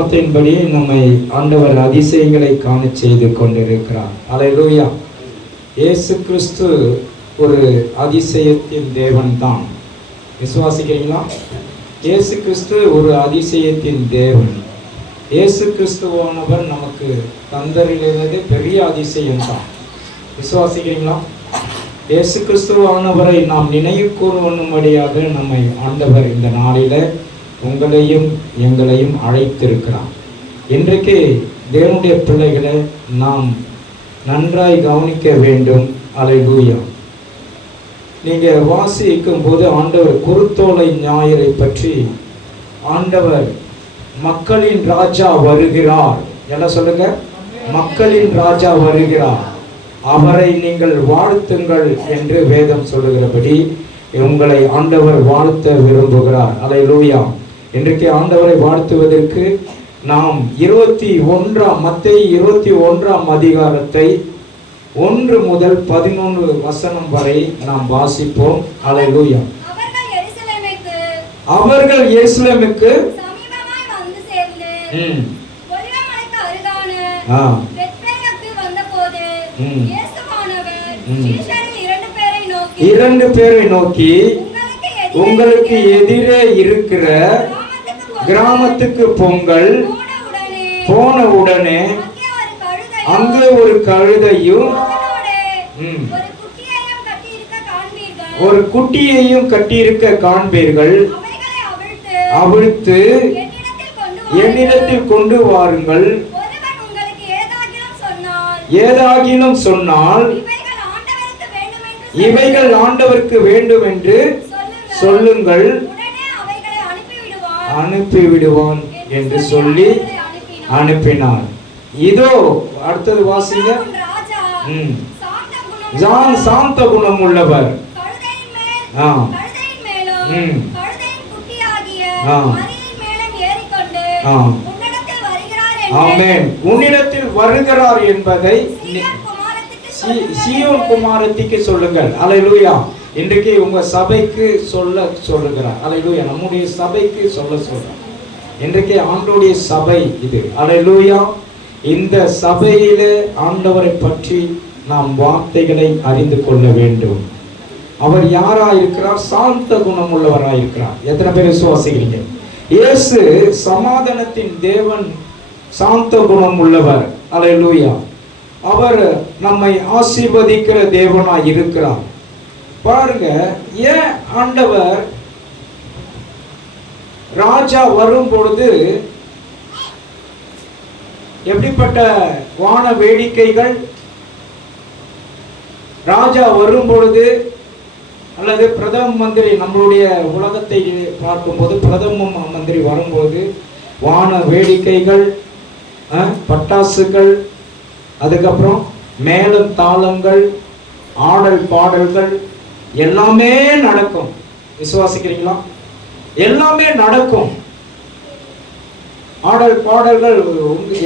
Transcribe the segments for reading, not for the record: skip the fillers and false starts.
வார்த்தையின்படி நம்மை ஆண்டவர் அதிசயங்களை காண செய்து கொண்டிருக்கிறார். அல்லேலூயா. இயேசு கிறிஸ்து ஒரு அதிசயத்தின் தேவன் தான். விசுவாசிக்கிறீங்களா? இயேசு கிறிஸ்து ஒரு அதிசயத்தின் தேவன். இயேசு கிறிஸ்துவானவர் நமக்கு தந்தரிலிருந்து பெரிய அதிசயம்தான். விசுவாசிக்கிறீங்களா? இயேசு கிறிஸ்துவானவரை நாம் நினைவு கூறும்படியாக நம்மை ஆண்டவர் இந்த நாளில உங்களையும் எங்களையும் அழைத்திருக்கிறார். இன்றைக்கு தேவனுடைய பிள்ளைகளை நாம் நன்றாய் கவனிக்க வேண்டும். அல்லேலூயா. நீங்கள் வாசிக்கும் போது ஆண்டவர் குருத்தோலை ஞாயிறை பற்றி ஆண்டவர் மக்களின் ராஜா வருகிறார். என்ன சொல்லுங்க? மக்களின் ராஜா வருகிறார், அவரை நீங்கள் வாழ்த்துங்கள் என்று வேதம் சொல்லுகிறபடி உங்களை ஆண்டவர் வாழ்த்த விரும்புகிறார். அல்லேலூயா. இன்றைக்கு ஆண்டவரை வாழ்த்துவதற்கு நாம் மத்தேயு 21 அதிகாரத்தை 1 முதல் 11 வசனம் வரை நாம் வாசிப்போம். அல்லேலூயா. அவர்கள் எருசலேமுக்கு சமீபமாய் வந்து சேர்ந்து ஒலிவமலைக்கு அருகான பெத்லகேமுக்கு வந்தபோது இயேசுவானவர் சீஷரில் 2 பேரை நோக்கி உங்களுக்கு எதிரே இருக்கிற கிராமத்துக்கு போங்கள். போன உடனே அங்கே ஒரு கழுதையும் ஒரு குட்டியையும் கட்டியிருக்க காண்பீர்கள். அவிழ்த்து என்னிடத்தில் கொண்டு வாருங்கள். ஏதாகிலும் சொன்னால் இவைகள் ஆண்டவருக்கு வேண்டும் என்று சொல்லுங்கள், அனுப்பிவிடுவான் என்று சொல்லி அனுப்பினார். இதோ அடுத்தது வாசிங்க. ஜான் சாந்த குணம் உள்ளவர். ஆமென். உன்னிடத்தில் வருகிறார் என்பதை சீயோன் குமாரத்திக்கு சொல்லுங்கள். அல்லேலூயா. இன்றைக்கு உங்க சபைக்கு சொல்லுகிறார். அல்லேலூயா. நம்முடைய சபைக்கு சொல்றார். இன்றைக்கு ஆண்டவருடைய சபை இது. அல்லேலூயா. இந்த சபையில ஆண்டவரை பற்றி நாம் வார்த்தைகளை அறிந்து கொள்ள வேண்டும். அவர் யாராயிருக்கிறார்? சாந்த குணம் உள்ளவராயிருக்கிறார். எத்தனை பேர் விசுவாசிக்கிறீங்க? இயேசு சமாதானத்தின் தேவன், சாந்த குணம் உள்ளவர். அல்லேலூயா. அவர் நம்மை ஆசீர்வதிக்கிற தேவனாய் இருக்கிறார். பாருங்க, ஏன் ஆண்டவர் ராஜா வரும் பொழுது எப்படிப்பட்ட வான வேடிக்கைகள், ராஜா வரும் பொழுது அல்லது பிரதம மந்திரி, நம்மளுடைய உலகத்தை பார்க்கும்போது பிரதம மந்திரி வரும்போது வான வேடிக்கைகள், பட்டாசுகள், அதுக்கப்புறம் மேளம் தாளங்கள், ஆடல் பாடல்கள் எல்லாமே நடக்கும். விசுவாசிக்கிறீங்களா? எல்லாமே நடக்கும். ஆடல் பாடல்கள்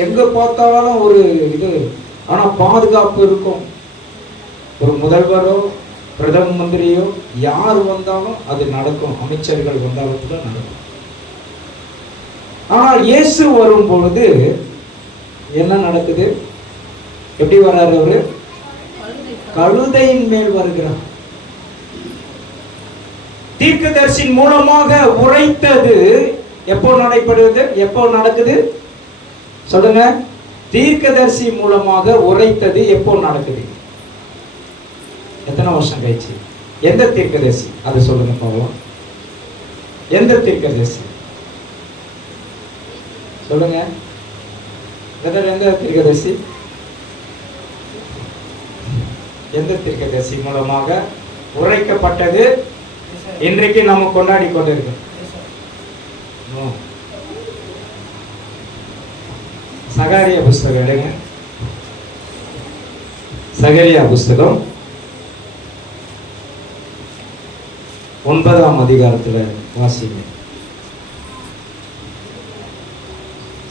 எங்க பார்த்தாலும் ஒரு இது. ஆனா பாதுகாப்பு இருக்கும். ஒரு முதல்வரோ பிரதம மந்திரியோ யார் வந்தாலும் அது நடக்கும். அமைச்சர்கள் வந்தாலும் கூட நடக்கும். ஆனால் இயேசு வரும் பொழுது என்ன நடக்குது? எப்படி வர்றாரு? அவரு கழுதையின் மேல் வருகிறார். தீர்க்கதரிசியின் மூலமாக உரைத்தது எப்போ நடைபெறுது? எப்போ நடக்குது? சொல்லுங்க. தீர்க்கதரிசி மூலமாக உரைத்தது எப்போ நடக்குது? எத்தனை வருஷம் கழிச்சு? எந்த தீர்க்கதரிசி? அது சொல்லுங்க பாவம். எந்த தீர்க்கதரிசி சொல்லுங்க. எந்த தீர்க்கதரிசி? எந்த தீர்க்கதரிசி மூலமாக உரைக்கப்பட்டது இன்றைக்கு நம்ம கொண்டாடி கொண்டிருக்கோம்? சகரியா புஸ்தகம் எடுங்க. சகரியா புஸ்தகம் 9ஆம் அதிகாரத்துல வாசிங்க.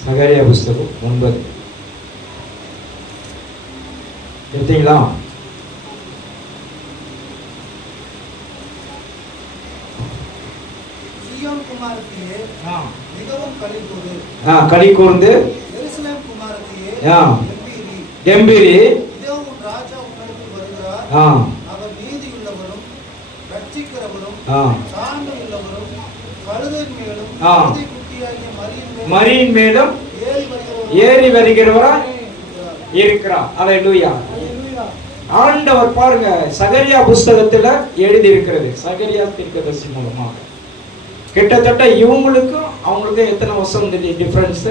சகரியா புஸ்தகம் 9 எடுத்தீங்களா? சீயோன் குமாரத்தியே மிகவும் களிகூர்ந்து களி கூர்ந்து எருசலேம் குமாரத்தியே கம்பீரி கம்பீரி இதோ உன் ராஜா உன்னிடத்தில் வருகிறார் அவர் நீதியுள்ளவரும் ரட்சிக்கிறவரும் சார்ந்துள்ளவரும் கழுதையின் மேலும் கழுதை குட்டியாகிய மரியின் மேலும் ஏறி வருகிறவரா இருக்கிறார். அல்லேலூயா. ஆண்டவர் பாருங்க சகரியா புஸ்தகத்துல எழுதி இருக்கிறது, சகரியா தீர்க்கதரிசி மூலமாக. கிட்டத்தட்ட இவங்களுக்கும் அவங்களுக்கும் எத்தனை வருஷம் டிஃபரன்ஸ்?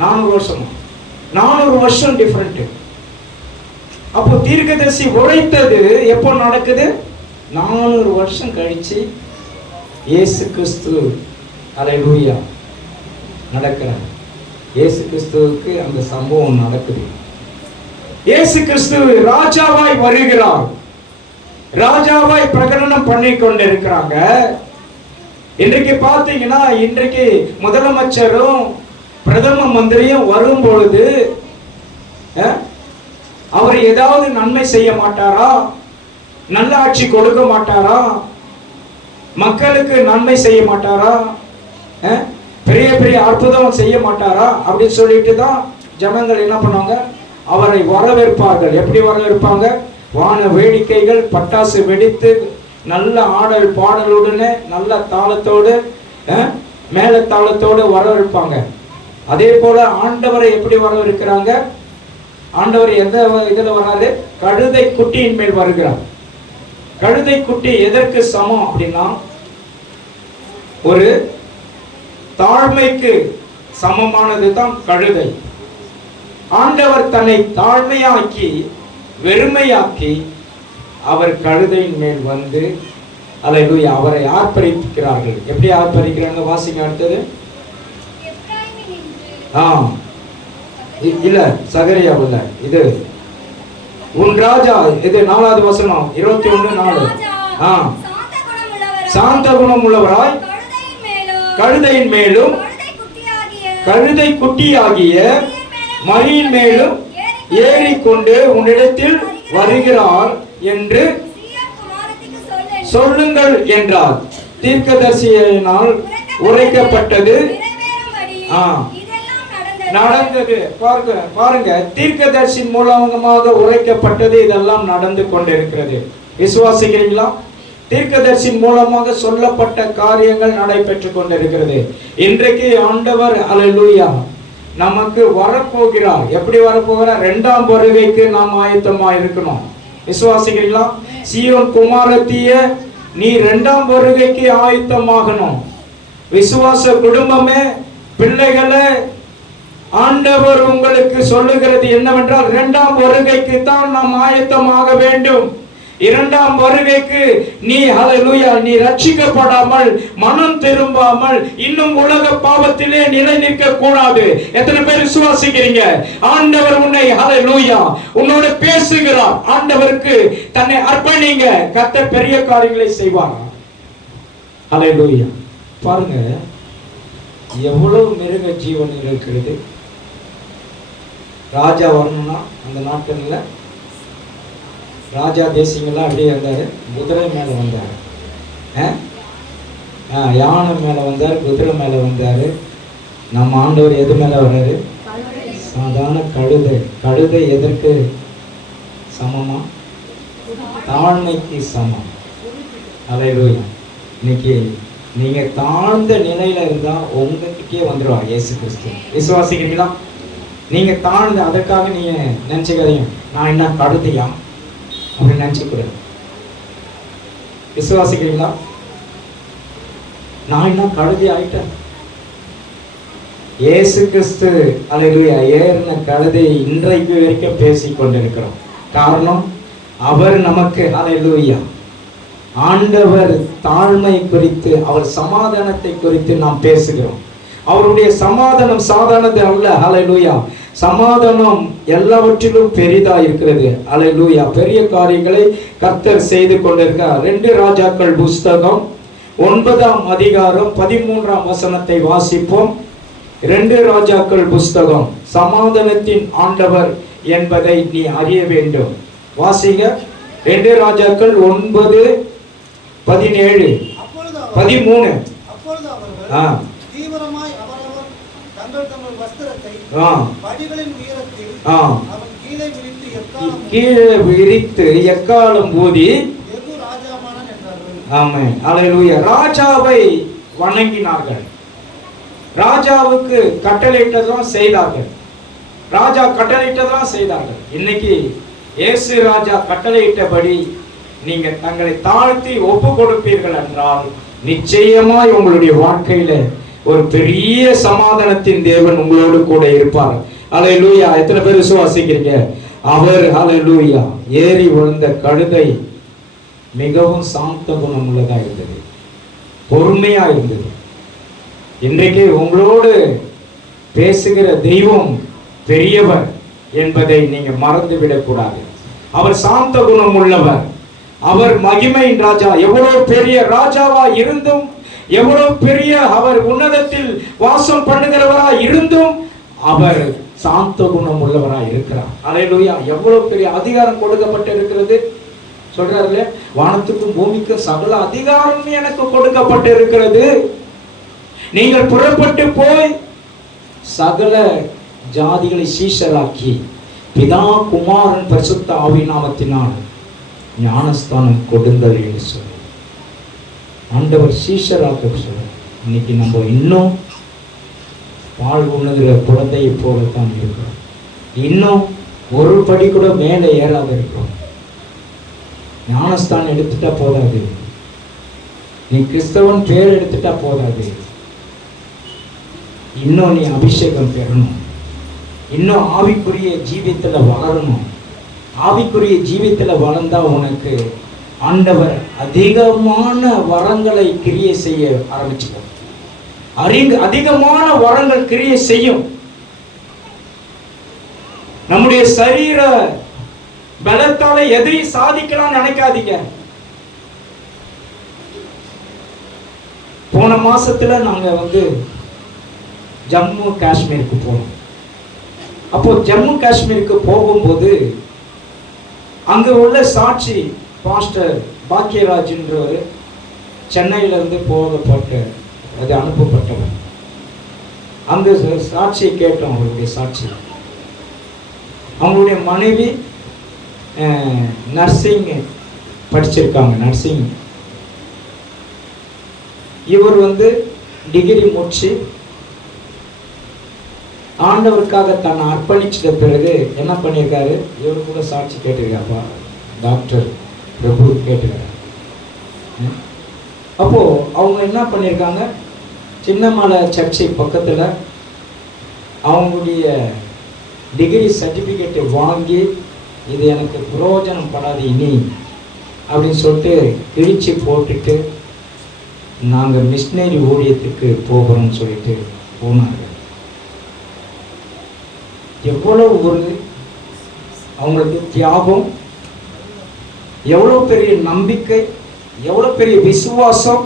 400 வருஷம். 400 வருஷம் டிஃபரெண்ட். அப்போ தீர்க்கதரிசி உரைத்தது எப்போ நடக்குது? 400 வருஷம் கழிச்சு இயேசு கிறிஸ்து அல்லேலூயா நடக்கிறார். இயேசு கிறிஸ்துவுக்கு அந்த சம்பவம் நடக்குது. இயேசு கிறிஸ்து ராஜாவாய் வருகிறார். ராஜாவாய் பிரகடனம் பண்ணி கொண்டிருக்கிறாங்க. இன்றைக்கு பார்த்தீங்கன்னா இன்றைக்கு முதலமைச்சரும் பிரதம மந்திரியும் வரும் பொழுது அவர் ஏதாவது நன்மை செய்ய மாட்டாரா? நல்ல ஆட்சி கொடுக்க மாட்டாரா? மக்களுக்கு நன்மை செய்ய மாட்டாரா? பெரிய பெரிய அற்புதம் செய்ய மாட்டாரா? அப்படின்னு சொல்லிட்டு தான் ஜனங்கள் என்ன பண்ணுவாங்க? அவரை வரவேற்பார்கள். எப்படி வரவேற்பாங்க? வான வேடிக்கைகள், பட்டாசு வெடித்து, நல்ல ஆடல் பாடலுடனே, நல்ல தாளத்தோடு, மேல தாளத்தோடு வரவேற்பாங்க. அதே போல ஆண்டவரை எப்படி வரவேற்கிறாங்க? ஆண்டவர் எந்த இதுல வராரு? கழுதை குட்டியின் மேல் வருகிறார். கழுதை குட்டி எதற்கு சமம் அப்படின்னா, ஒரு தாழ்மைக்கு சமமானது தான் கழுதை. ஆண்டவர் தன்னை தாழ்மையாக்கி வெறுமையாக்கி அவர் கழுதையின் மேல் வந்து அல்லேலூயா அவரை ஆர்ப்பரிக்கிறார்கள். எப்படி ஆர்ப்பரிக்கிறாங்க? வாசிங்க அடுத்தது. இல்ல சகரியாவுல இது உன் ராஜா, இது 4வது வசனம் 21:4. சாந்த குணம் உள்ளவராய் கழுதையின் மேலும் கழுதை குட்டியாகிய மரியின் மேலும் ஏறிக்கொண்டு உன்னிடத்தில் வருகிறார் என்று சொல்லுங்கள் என்றார். தீர்க்கதரிசியினால் உரைக்கப்பட்டது நடந்தது. பாருங்க, தீர்க்கதரிசி மூலமாக உரைக்கப்பட்டது இதெல்லாம் நடந்து கொண்டிருக்கிறது. விசுவாசிக்கிறீங்களா? தீர்க்கதரிசி மூலமாக சொல்லப்பட்ட காரியங்கள் நடைபெற்றுக் கொண்டிருக்கிறது. இன்றைக்கு ஆண்டவர் அல்லேலூயா நமக்கு வரப்போகிறார். எப்படி வரப்போகிறார்? 2ஆம் வருகைக்கு நாம் ஆயத்தமா இருக்கணும். விசுவாசிக்கிறீங்களா? சீயோன் குமாரத்தியே, நீ 2ஆம் வருகைக்கு ஆயத்தமாகணும். விசுவாச குடும்பமே, பிள்ளைகளே, ஆண்டவர் உங்களுக்கு சொல்லுகிறது என்னவென்றால் 2ஆம் வருகைக்கு தான் நாம் ஆயத்தமாக வேண்டும். 2ஆம் வருகைக்கு நீ ஹல்லேலூயா நீ ரட்சிக்கப்படாமல், மனம் திரும்பாமல், இன்னும் உலக பாவத்திலே நிலை நிற்க கூடாது. எத்தனை பேர் விசுவாசிக்கிறீங்க? ஆண்டவர் உன்னை ஹல்லேலூயா உன்னோடு பேசுகிறார். ஆண்டவருக்கு தன்னை அர்ப்பணிங்க. கர்த்தர் பெரிய காரியங்களை செய்வார். ஹல்லேலூயா. பாருங்க எவ்வளவு மிருக ஜீவன் இருக்கிறது. ராஜா வரணும்னா அந்த நாட்கள்ல ராஜா தேசிங்கெல்லாம் அப்படியே வந்தார். குதிரை மேலே வந்தார், யானை மேலே வந்தார், குதிரை மேலே வந்தார். நம்ம ஆண்டவர் எது மேலே வர்றாரு? சாதாரண கழுதை. கழுதை எதற்கு சமமா? தாழ்மைக்கு சமம். அல்லேலூயா. இன்னைக்கு நீங்க தாழ்ந்த நிலையில இருந்தா உங்ககிட்டே வந்துடுவார் இயேசு கிறிஸ்து. விசுவாசிக்கிறீங்களா? நீங்க தாழ்ந்த, அதற்காக நீங்க நினைச்சுக்காதீங்க நான் என்ன கழுதையா அப்படின்னு நினைச்சுக்கூடாது. விசுவாசிக்கிறீங்களா? நான் என்ன கழுதி ஆயிட்டேன்? இயேசு கிறிஸ்து அல்லேலூயா ஏறின கழுதை இன்றைக்கு வரைக்கும் பேசிக் கொண்டிருக்கிறோம். காரணம் அவர் நமக்கு அல்லேலூயா ஆண்டவர் தாழ்மை குறித்து, அவர் சமாதானத்தை குறித்து நாம் பேசுகிறோம். அவருடைய சமாதானம் சாதாரணது அல்ல. அல்லேலூயா. சமாதானம் எல்லாவற்றிலும் பெரிதா இருக்கிறது. அல்லேலூயா. பெரிய காரியங்களை கர்த்தர் செய்து கொண்டிருக்கிறார். 2 ராஜாக்கள் புஸ்தகம் 9ஆம் அதிகாரம் 13ஆம் வசனத்தை வாசிப்போம். 2 ராஜாக்கள் புஸ்தகம். சமாதானத்தின் ஆண்டவர் என்பதை நீ அறிய வேண்டும். வாசிங்க. 2 ராஜாக்கள் 9:17. 13. அப்பொழுது அவர்கள் தீவிரமாய் அவரவர் தங்கள் தங்கள் வஸ்திரத்தை படிகளின் உயரத்தில் அவன் கீழே விரித்து எக்காலம் ஊதி ஆமென் அல்லேலூயா ராஜாவை வணங்கினார்கள். ராஜாவுக்கு கட்டளையிட்டதெல்லாம் செய்தார்கள். ராஜா கட்டளையிட்டதெல்லாம் செய்தார்கள். இன்னைக்கு இயேசு ராஜா கட்டளையிட்டபடி நீங்க தங்களை தாழ்த்தி ஒப்பு கொடுப்பீர்கள் என்றால் நிச்சயமாய் உங்களுடைய வாழ்க்கையில ஒரு பெரிய சமாதானத்தின் தேவன் உங்களோடு கூட இருப்பார். அல்லேலூயா. எத்தனை பேர் விசுவாசிக்கிறீங்க? அவர் அல்லேலூயா ஏறி விழுந்த கழுதை மிகவும் சாந்த குணம் உள்ளதா இருந்தது, பொறுமையா இருந்தது. இன்றைக்கு உங்களோடு பேசுகிற தெய்வம் பெரியவர் என்பதை நீங்க மறந்து விடக்கூடாது. அவர் சாந்த குணம் உள்ளவர். அவர் மகிமையின் ராஜா. எவ்வளவு பெரிய ராஜாவா இருந்தும், எவ்வளவு பெரிய அவர் உன்னதத்தில் வாசம் பண்ணுகிறவரா இருந்தும் அவர் சாந்த குணம் உள்ளவரா இருக்கிறார். அல்லேலூயா. எவ்வளவு பெரிய அதிகாரம் கொடுக்கப்பட்டு இருக்கிறது சொல்றாரு. வானத்துக்கும் பூமிக்கும் சகல அதிகாரம் எனக்கு கொடுக்கப்பட்டு இருக்கிறது. நீங்கள் புறப்பட்டு போய் சகல ஜாதிகளை சீஷராக்கி பிதா குமாரன் பரிசுத்த ஆவியின் நாமத்தினால் ஞானஸ்தானம் கொடுங்கள் என்று சொல்லி ஆண்டவர் சீஷராக்க சொல்ல. இன்னைக்கு நம்ம இன்னும் பால் உண்ணுகிற குழந்தையை போலத்தான் இருக்கிறோம். இன்னும் ஒரு படி கூட மேலே ஏறாத இருக்கிறோம். ஞானஸ்தானம் எடுத்துட்டா போதாது, நீ கிறிஸ்தவன் பேர் எடுத்துட்டா போதாது, இன்னும் நீ அபிஷேகம் பெறணும். இன்னும் ஆவிக்குரிய ஜீவியத்துல வளரணும். ஆவிக்குரிய ஜீவியத்துல வளர்ந்தா உனக்கு ஆண்டவர் அதிகமான வரங்களை கிரியை செய்ய ஆரம்பிச்சுக்கும். அதிகமான வரங்கள் கிரியை செய்யும். நம்முடைய சரீர பலத்தால எதையும் சாதிக்கலாம் நினைக்காதீங்க. போன மாசத்துல நாங்க ஜம்மு காஷ்மீருக்கு போனோம். அப்போ ஜம்மு காஷ்மீருக்கு போகும்போது அங்க உள்ள சாட்சி பாஸ்டர் பாக்கியராஜ் என்றவர் சென்னையிலிருந்து அது அனுப்பப்பட்டவர். அந்த சாட்சியை கேட்டோம். அவருடைய சாட்சி, அவங்களுடைய மனைவி நர்சிங் படிச்சிருக்காங்க, நர்சிங். இவர் டிகிரி முடிச்சு ஆண்டவருக்காக தன்னை அர்ப்பணிச்சிட்ட பிறகு என்ன பண்ணியிருக்காரு, இவர் கூட சாட்சி கேட்டிருக்காப்பா, டாக்டர் பிரபு கேட்டிருக்காரு. அப்போ அவங்க என்ன பண்ணியிருக்காங்க, சின்னமலை சர்ச்சை பக்கத்தில் அவங்களுடைய டிகிரி சர்டிஃபிகேட்டை வாங்கி இது எனக்கு பிரயோஜனம் படாது இனி அப்படின்னு சொல்லிட்டு கிழிச்சு போட்டுட்டு நாங்கள் மிஷினரி ஊழியத்துக்கு போகிறோம்னு சொல்லிட்டு போனாங்க. எவ்வளவு ஒரு அவங்களுக்கு தியாகம், எவ்வளவு பெரிய நம்பிக்கை, எவ்வளவு பெரிய விசுவாசம்.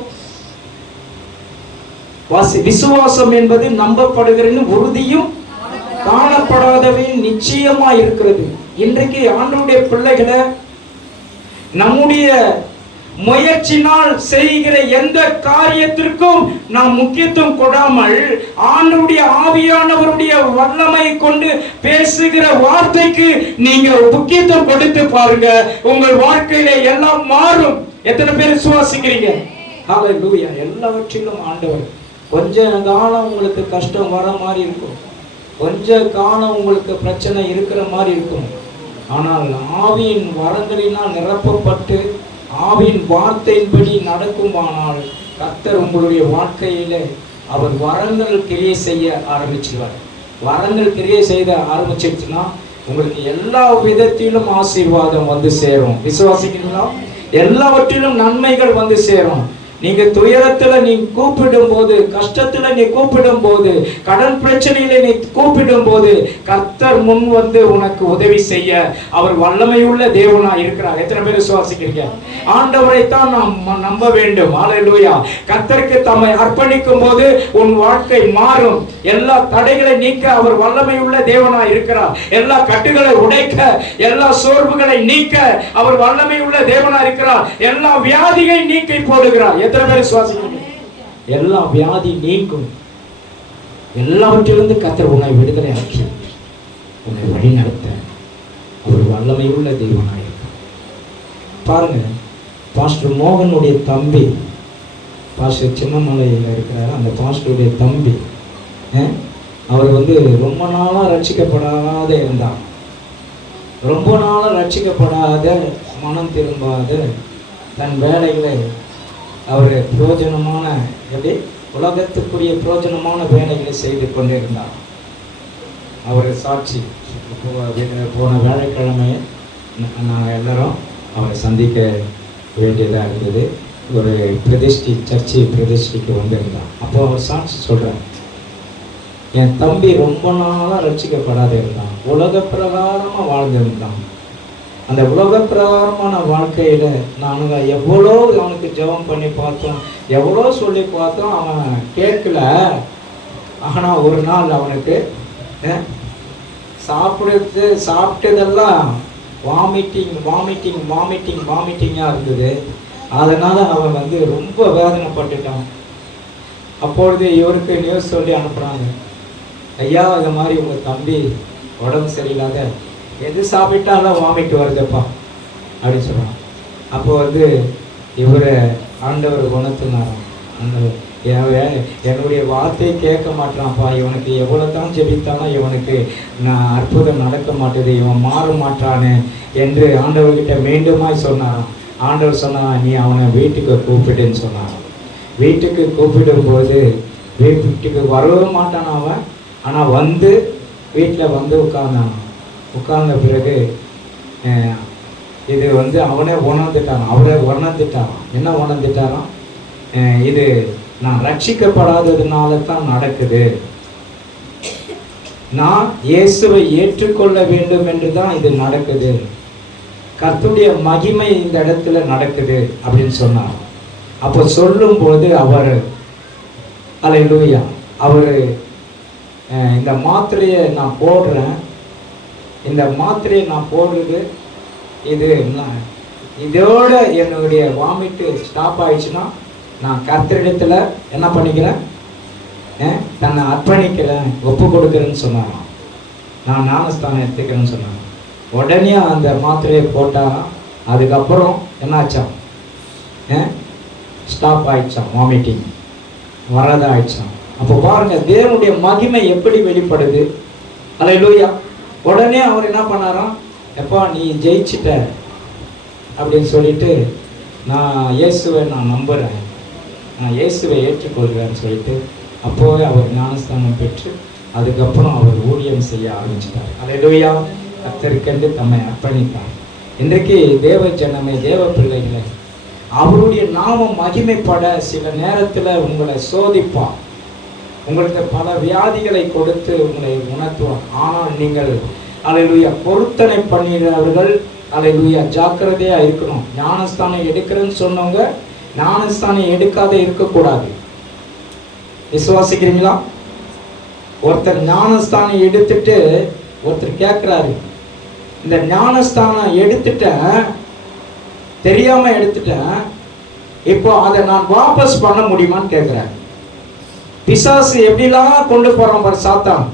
விசுவாசம் என்பது நம்பப்படுகிற உறுதியும் காணப்படாதவை நிச்சயமா இருக்கிறது. இன்றைக்கு ஆண்டவருடைய பிள்ளைகளை நம்முடைய முயற்சினால் செய்கிற எந்த காரியத்திற்கும் நாம் முக்கியத்துவம் கொடாமல் ஆண்டவருடைய ஆவியானவருடைய வல்லமை கொண்டு பேசுகிற வார்த்தைக்கு நீங்க முக்கியத்துவம் கொடுத்து பாருங்க, உங்கள் வாழ்க்கையில எல்லாம் மாறும். எத்தனை பேர் விசுவாசிக்கிறீங்க? ஹல்லேலூயா. எல்லாவற்றிலும் ஆண்டவர் கொஞ்ச காலம் உங்களுக்கு கஷ்டம் வர மாதிரி இருக்கும், கொஞ்ச காலம் உங்களுக்கு பிரச்சனை இருக்கிற மாதிரி இருக்கும். ஆனால் ஆவியின் வரங்களினால் நிரப்பப்பட்டு ஆவியின் வார்த்தையின்படி நடக்குமானால் கர்த்தர் உங்களுடைய வாழ்க்கையில அவர் வரங்கள் கிரியை செய்ய ஆரம்பிச்சிருவார். வரங்கள் கிரியை செய்த ஆரம்பிச்சிருச்சுன்னா உங்களுக்கு எல்லா விதத்திலும் ஆசீர்வாதம் சேரும். விசுவாசிக்கிறீங்களா? எல்லாவற்றிலும் நன்மைகள் சேரும். நீங்க துயரத்துல நீ கூப்பிடும் போது, கஷ்டத்துல நீ கூப்பிடும் போது, கடன் பிரச்சனையில நீ கூப்பிடும் போது கர்த்தர் முன் உனக்கு உதவி செய்ய அவர் வல்லமையுள்ள தேவனா இருக்கிறார். எத்தனை பேர் விசுவாசிக்கிறீங்க? ஆண்டவரை தான் நாம் நம்ப வேண்டும். ஹல்லேலூயா. கர்த்தருக்கு தம்மை அர்ப்பணிக்கும் போது உன் வாழ்க்கை மாறும். எல்லா தடைகளை நீக்க அவர் வல்லமையுள்ள தேவனா இருக்கிறார். எல்லா கட்டுகளை உடைக்க, எல்லா சோர்வுகளை நீக்க அவர் வல்லமையுள்ள தேவனா இருக்கிறார். எல்லா வியாதியை நீக்கி போடுகிறார். எத்தனை பேர் விசுவாசிக்கிறீங்க? எல்லா வியாதி நீங்கும். எல்லாவற்றிலிருந்து கர்த்தர் உன்னை விடுதலை ஆக்கி உன்னை வழி நடத்த ஒரு வல்லமையுள்ள தெய்வனாக இருக்கார். பாருங்க, பாஸ்டர் மோகனுடைய தம்பி, பாஸ்டர் சின்னமலையில் இருக்கிறார், அந்த பாஸ்டருடைய தம்பி அவர் ரொம்ப நாளாக ரட்சிக்கப்படாத இருந்தார். ரொம்ப நாளாக ரட்சிக்கப்படாத, மனம் திரும்பாத, தன் வேலைகளை அவர் பிரயோஜனமான, எப்படி உலகத்துக்குரிய பிரயோஜனமான வேலைகளை செய்து கொண்டிருந்தார். அவர் சாட்சி போன வேலைக்கிழமை நாங்கள் எல்லாரும் அவரை சந்திக்க வேண்டியதாக இருந்தது. ஒரு சர்ச்சை பிரதிஷ்டிக்கு வந்திருந்தார். அப்போ அவர் சாட்சி சொல்கிறார், என் தம்பி ரொம்ப நாளாக ரட்சிக்கப்படாத இருந்தான், உலக பிரகாரமாக வாழ்ந்திருந்தான். அந்த உலக பிரகாரமான வாழ்க்கையில் நாங்கள் எவ்வளோ அவனுக்கு ஜெபம் பண்ணி பார்த்தோம், எவ்வளோ சொல்லி பார்த்தோம், அவன் கேட்கல. ஆனால் ஒரு நாள் அவனுக்கு சாப்பிட்டதெல்லாம் வாமிட்டிங்காக இருந்தது. அதனால் அவன் ரொம்ப வேதனைப்பட்டுட்டான். அப்பொழுது இவருக்கு நியூஸ் சொல்லி அனுப்புகிறாங்க, ஐயா இது மாதிரி உங்கள் தம்பி உடம்பு சரியில்லாத, எது சாப்பிட்டாலும் வாமிட்டு வருதுப்பா அப்படின்னு சொல்கிறான். அப்போ இவரை ஆண்டவர் குணத்தினாராம். என்னுடைய வார்த்தையை கேட்க மாட்டான்ப்பா, இவனுக்கு எவ்வளோ தான் ஜெபித்தாலும் இவனுக்கு நான் அற்புதம் நடக்க மாட்டேது, இவன் மாற மாட்டானு என்று ஆண்டவர்கிட்ட மீண்டுமாய் சொன்னாராம். ஆண்டவர் சொன்னான், நீ அவனை வீட்டுக்கு கூப்பிடுன்னு சொன்னாராம். வீட்டுக்கு கூப்பிடும்போது வீட்டுக்கு வரவே மாட்டான் அவன். ஆனால் வீட்டில் உட்கார்ந்தான். உட்கார்ந்த பிறகு இது அவனே உணர்ந்துட்டான். என்ன உணர்ந்துட்டாராம்? இது நான் ரட்சிக்கப்படாததுனால தான் நடக்குது, நான் இயேசுவை ஏற்றுக்கொள்ள வேண்டும் என்று தான் இது நடக்குது, கர்த்தருடைய மகிமை இந்த இடத்துல நடக்குது அப்படின்னு சொன்னார். அப்போ சொல்லும்போது அவர் அல்லேலூயா, அவர் இந்த மாத்திரையை நான் போடுறேன், இந்த மாத்திரையை நான் போடுறது, இதோட என்னுடைய வாமிட்டு ஸ்டாப் ஆயிடுச்சுன்னா நான் கர்த்தரிடத்துல என்ன பண்ணிக்கிறேன், தன்னை அர்ப்பணிக்கிறேன், ஒப்பு கொடுக்குறேன்னு சொன்னாராம். நான் ஞானஸ்தானம் எடுத்துக்கிறேன்னு சொன்னாங்க. உடனே அந்த மாத்திரையை போட்டாராம். அதுக்கப்புறம் என்னாச்சான், ஸ்டாப் ஆயிடுச்சான், வாமிட்டிங் வரதா ஆயிடுச்சான். அப்போ பாருங்க தேவனுடைய மகிமை எப்படி வெளிப்படுது. அல்லேலூயா. உடனே அவர் என்ன பண்ணாராம், எப்பா நீ ஜெயிச்சிட்ட அப்படின்னு சொல்லிட்டு, நான் இயேசுவை நான் நம்புகிறேன், நான் இயேசுவை ஏற்றுக்கொள்கிறேன்னு சொல்லிட்டு அப்போவே அவர் ஞானஸ்தானம் பெற்று அதுக்கப்புறம் அவர் ஊழியம் செய்ய ஆரம்பிச்சிட்டார். அல்லேலூயா. கர்த்தருக்கென்று தம்மை அர்ப்பணித்தார். இன்றைக்கு தேவ ஜனமே, தேவ பிள்ளைகளை, அவருடைய நாமம் மகிமைப்பட சில நேரத்தில் உங்களை சோதிப்பார். உங்களுக்கு பல வியாதிகளை கொடுத்து உங்களை உணர்த்துவார். ஆனால் நீங்கள் அல்லேலூயா பொருத்தனை பண்ணினவர்கள் அல்லேலூயா ஜாக்கிரதையாக இருக்கணும். ஞானஸ்தானம் எடுக்கிறேன்னு சொன்னவங்க ஞானஸ்தானம் எடுக்காத இருக்கக்கூடாது. விசுவாசிக்கிறீங்களா? ஒருத்தர் ஞானஸ்தானம் எடுத்துட்டு ஒருத்தர் கேட்குறாரு, இந்த ஞானஸ்தானம் எடுத்துட்டேன், தெரியாம எடுத்துட்டேன், இப்போ அதை நான் வாபஸ் பண்ண முடியுமான்னு கேட்குறேன். பிசாசு எப்படிலாம் கொண்டு போறான் பாரு சாத்தான்.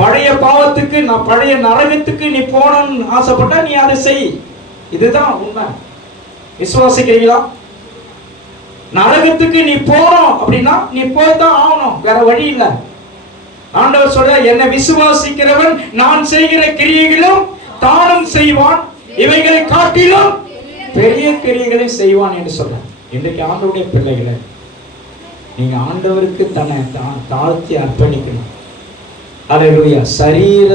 பழைய பாவத்துக்கு, நான் பழைய நரகத்துக்கு நீ போனன்னு ஆசைப்பட்டா நீ அதை செய். இதுதான் உண்மை. விசுவாசிக்கிறீங்களா? நரகத்துக்கு நீ போறோம் அப்படின்னா நீ போய்தான் ஆகணும், வேற வழி இல்லை. ஆண்டவர் சொல்ற, என்னை விசுவாசிக்கிறவன் நான் செய்கிற கிரியைகளும் தானும் செய்வான், இவைகளை காட்டிலும் பெரிய கிரியைகளை செய்வான் என்று சொல்ற. இன்றைக்கு ஆண்டவருடைய பிள்ளைகளை, நீங்க ஆண்டவருக்கு தன்னை தாழ்த்தி அர்ப்பணிக்கணும். அல்லேலூயா. சரீர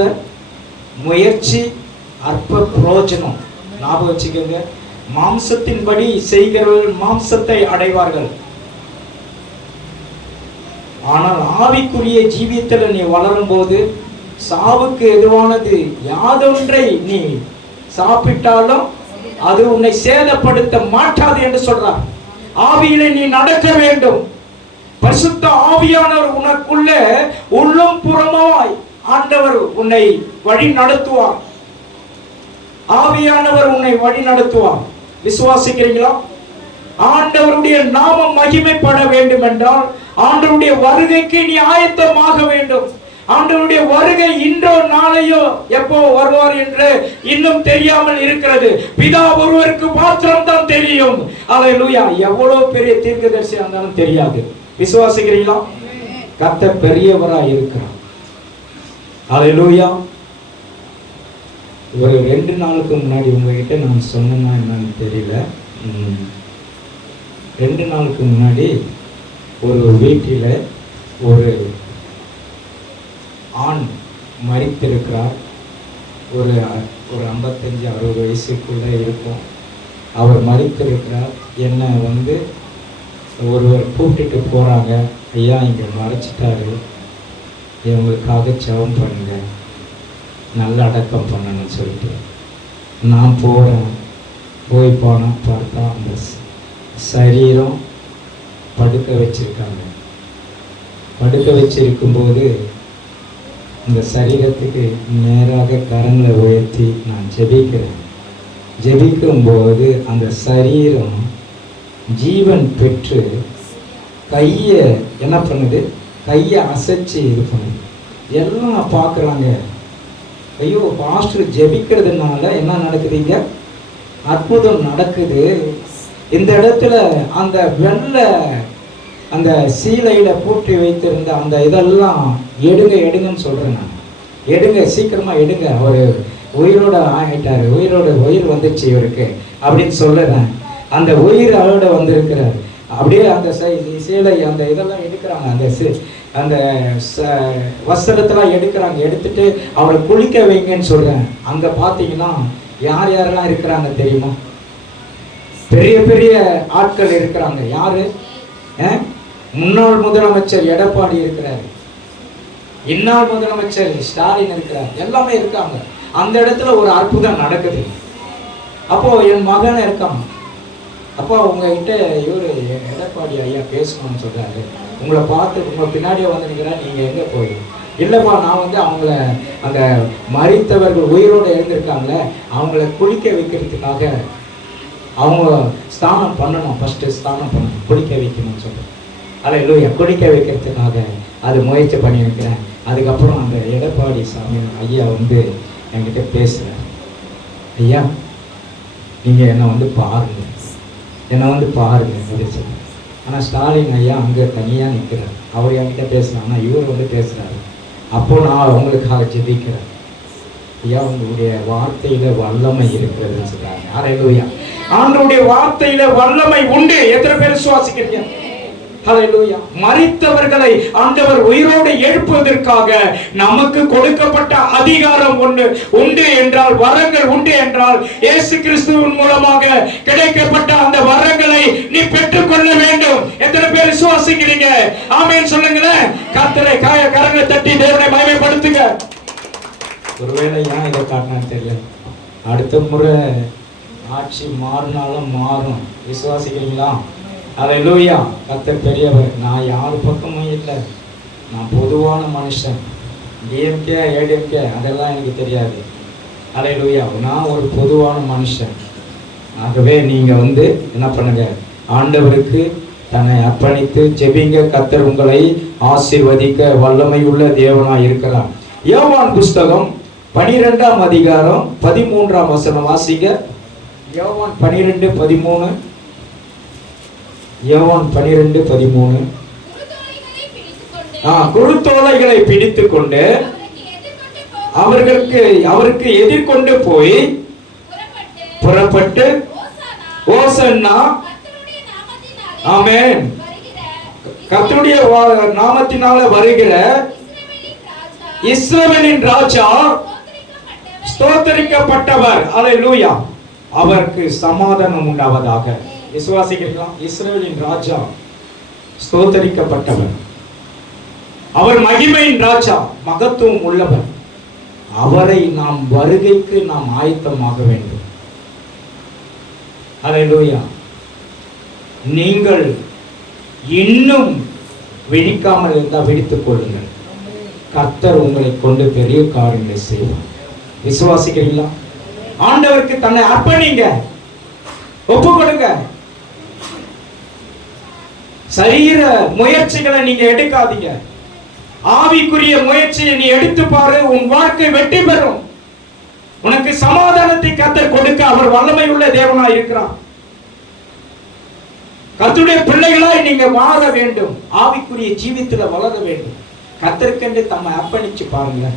முயற்சி அற்ப பிரயோஜனம். ஞாபகம் வச்சுக்கோங்க. மாம்சத்தின்படி செய்கிறவர்கள் மாம்சத்தை அடைவார்கள். ஆனால் ஆவிக்குரிய ஜீவியத்தில் நீ வளரும் போது சாவுக்கு எதுவானது யாதொன்றை நீ சாப்பிட்டாலும் அது உன்னை சேதப்படுத்த மாட்டாது என்று சொல்றார். ஆவியிலே நீ நடக்க வேண்டும். பரிசுத்த ஆவியானவர் உனக்குள்ள உள்ளும் புறமாய் ஆண்டவர் உன்னை வழி நடத்துவார். ஆவியானவர் உன்னை வழி நடத்துவார். விசுவாசிக்கிறீங்களா? ஆண்டவருடைய நாமம் மகிமைப்பட வேண்டும் என்றால் ஆண்டவருடைய வருகைக்கு நீ ஆயத்தமாக வேண்டும். ஆண்டவருடைய வருகை இன்றோ நாளையோ எப்போ வருவார் என்று இன்னும் தெரியாமல் இருக்கிறது. பிதா ஒருவருக்கு மாத்திரம் தான் தெரியும். அல்லேலூயா. எவ்வளவு பெரிய தீர்க்கதரிசி இருந்தாலும் தெரியாது. விசுவாசிக்கிறீங்களா? கர்த்தர் பெரியவராய் இருக்கிறார். அல்லேலூயா. ஒரு 2 நாளுக்கு முன்னாடி உங்ககிட்ட நான் சொன்னேன்னா என்னன்னு தெரியல. 2 நாளுக்கு முன்னாடி ஒரு வீட்டில் ஒரு ஆண் மரித்திருக்கிறார். ஒரு 55-60 வயசுக்குள்ளே இருக்கும். அவர் மரித்திருக்கிறார். என்னை ஒருவர் கூப்பிட்டுட்டு போகிறாங்க. ஐயா, இங்கே மறைச்சிட்டாரு, இவங்களுக்காக ஜெபம் பண்ணுங்க, நல்ல அடக்கம் பண்ணணும்னு சொல்லிட்டு நான் போகிறேன். போனால் பார்த்தா அந்த சரீரம் படுக்க வச்சிருக்காங்க. படுக்க வச்சிருக்கும்போது இந்த சரீரத்துக்கு நேராக கரங்களை உயர்த்தி நான் ஜெபிக்கிறேன். ஜெபிக்கும்போது அந்த சரீரம் ஜீவன் பெற்று கையை என்ன பண்ணுது, கையை அசைச்சு இது பண்ணுது. எல்லாம் பார்க்குறாங்க. ஐயோ, பாஸ்டர் ஜெபிக்கிறதுனால என்ன நடக்குதுங்க, அற்புதம் நடக்குது. இந்த இடத்துல அந்த வெள்ளை அந்த சீலையில் பூட்டி வைத்திருந்த அந்த இதெல்லாம் எடுங்கன்னு சொல்கிறேன் நான். எடுங்க, சீக்கிரமாக எடுங்க, அவர் உயிரோட ஆகிட்டார், உயிர் வந்துச்சு இவருக்கு அப்படின்னு சொல்லுறேன். அந்த உயிர் அவரோட வந்திருக்கிறார். அப்படியே அந்த சீலை அந்த இதெல்லாம் எடுக்கிறாங்க, அந்த வஸ்திரத்தெல்லாம் எடுக்கிறாங்க. எடுத்துட்டு அவரை குளிக்க வைங்கன்னு சொல்கிறேன். அங்கே பார்த்தீங்கன்னா யாரெல்லாம் இருக்கிறாங்க தெரியுமா? பெரிய பெரிய ஆட்கள் இருக்கிறாங்க. யாரு? முன்னாள் முதலமைச்சர் எடப்பாடி இருக்கிறார், இந்நாள் முதலமைச்சர் ஸ்டாலின் இருக்கிறார், எல்லாமே இருக்காங்க. அந்த இடத்துல ஒரு அற்புதம் நடக்குது. அப்போ என் மகன் இருக்கான். அப்போ உங்ககிட்ட இவரு எடப்பாடி ஐயா பேசணும்னு சொல்றாரு. உங்களை பார்த்து உங்க பின்னாடியே வந்துருக்கிறேன், நீங்க எங்க போய்? இல்லைப்பா, நான் அவங்கள அந்த மரித்தவர்கள் உயிரோடு எழுந்திருக்காங்களே அவங்கள குளிக்க வைக்கிறதுக்காக அவங்க ஸ்தானம் பண்ணணும், ஃபஸ்ட்டு ஸ்தானம் பண்ணணும், குளிக்க வைக்கணும்னு சொல்கிறேன். அல்லேலூயா. குளிக்க வைக்கிறதுக்காக அது முயற்சி பண்ணியிருக்கிறேன். அதுக்கப்புறம் அந்த எடப்பாடி சாமி ஐயா என்கிட்ட பேசுகிறார். ஐயா, நீங்கள் என்னை பாருங்கள், என்னை பாருங்கள் அப்படின்னு சொல்லி. ஆனால் ஸ்டாலின் ஐயா அங்கே தனியாக நிற்கிறார். அவர் என்கிட்ட பேசுகிறார், ஆனால் இவர் பேசுகிறாரு. அப்போ நான் உங்களுக்காக ஜெபிக்கிறேன். ஐயா, உங்களுடைய வார்த்தையில வல்லமை இருக்கிறதுன்னு சொல்றாங்க. அல்லேலூயா. ஆண்டவருடைய வார்த்தையில வல்லமை உண்டு. எத்தனை பேர் விசுவாசிக்கிறீங்க? அல்லேலூயா. மரித்தவர்களை ஆண்டவர் உயிரோடு எழுப்புவதற்காக நமக்கு கொடுக்கப்பட்ட அதிகாரம் உண்டு என்றால், வரங்கள் உண்டு என்றால், இயேசு கிறிஸ்துவின் மூலமாக கிடைக்கப்பட்ட அந்த வரங்களை நீ பெற்றுக்கொள்ள வேண்டும். எத்தனை பேர் விசுவாசிக்கிறீங்க? ஆமென் சொல்லுங்களேன். கர்த்தரை கரங்களை தட்டி தேவனை மகிமைப்படுத்துங்க. ஒருவேளை ஏன் இதை காட்டினான்னு தெரியல. அடுத்த முறை ஆட்சி மாறினாலும் மாறும். விசுவாசிக்கிறீங்களா? அல்லேலூயா. கர்த்தர் பெரியவர். நான் யார் பக்கமும் இல்லை. நான் பொதுவான மனுஷன். டிஎம்கே ஏடிஎம்கே அதெல்லாம் எனக்கு தெரியாது. அல்லேலூயா. நான் ஒரு பொதுவான மனுஷன். ஆகவே நீங்கள் என்ன பண்ணுங்க, ஆண்டவருக்கு தன்னை அர்ப்பணித்து ஜெபிங்க. கர்த்தர் உங்களை ஆசீர்வதிக்க வல்லமையுள்ள தேவனாய் இருக்கிறார். யோவான் புஸ்தகம் 12ஆம் அதிகாரம் 13ஆம் வசனம் வாசிங்க. யோவான் 12:13. யோவான் 12:13. குருத்தோலைகளை பிடித்துக் கொண்டு அவருக்கு எதிர்கொண்டு போய் புறப்பட்டு ஓசன்னா, ஆமென், கர்த்தருடைய நாமத்தினால வருகிற இஸ்ரவேலின் ராஜா ஸ்தோத்தரிக்கப்பட்டவர். அல்லேலூயா. அவருக்கு சமாதானம் உண்டாவதாக. விசுவாசிக்கிறீங்களா? இஸ்ரவேலின் ராஜா ஸ்தோத்தரிக்கப்பட்டவர். அவர் மகிமையின் ராஜா, மகத்துவம் உள்ளவர். அவரை நாம் வருகைக்கு நாம் ஆயத்தமாக வேண்டும். அல்லேலூயா. நீங்கள் இன்னும் விழிக்காமல் இருந்தால் விழித்துக் கொள்ளுங்கள். கர்த்தர் உங்களை கொண்டு பெரிய காரியங்களை செய்வார். விசுவாசிக்கிறீங்களா? ஆண்டவருக்கு தன்னை அர்ப்பணிங்க, ஒப்பு கொடுங்க. சரீர முயற்சிகளை நீங்க எடுக்காதீங்க. ஆவிக்குரிய முயற்சியை நீ எடுத்து பாரு, உன் வாழ்க்கை வெற்றி பெறும். உனக்கு சமாதானத்தை கர்த்தர் கொடுக்க அவர் வல்லமை உள்ள தேவனாய் இருக்கிறார். கர்த்தருடைய பிள்ளைகளாய் நீங்க வாழ வேண்டும், ஆவிக்குரிய ஜீவித்துல வளர வேண்டும். கர்த்தருக்கென்று தம்மை அர்ப்பணிச்சு பாருங்க,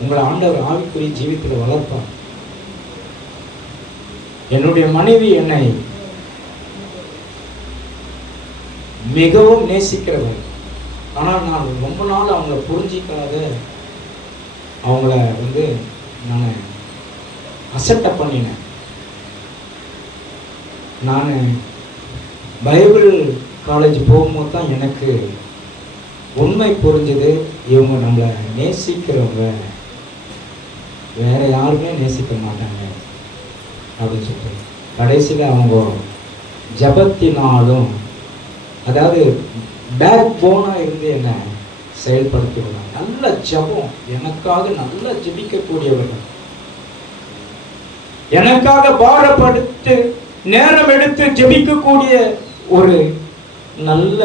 உங்களை ஆண்டவர் ஆவிக்குரிய ஜீவித்துல வளர்ப்பார். என்னுடைய மனைவி என்னை மிகவும் நேசிக்கிறவர். ஆனால் நான் ரொம்ப நாள் அவங்கள புரிஞ்சிக்காத அவங்கள நான் அசட்டை பண்ணினேன். நான் பைபிள் காலேஜ் போகும்போது தான் எனக்கு உண்மை புரிஞ்சது, இவங்க நம்மளை நேசிக்கிறவங்க வேற யாருமே நேசிக்க மாட்டாங்க அப்படின்னு சொல்லிட்டு. கடைசியில் அவங்க ஜபத்தினாலும், அதாவது பேக் போனா இருந்து என்ன செயல்படுத்துவாங்க. நல்ல ஜபம், எனக்காக நல்ல ஜபிக்கக்கூடியவர்கள், எனக்காக பாரப்படுத்து நேரம் எடுத்து ஜபிக்கக்கூடிய ஒரு நல்ல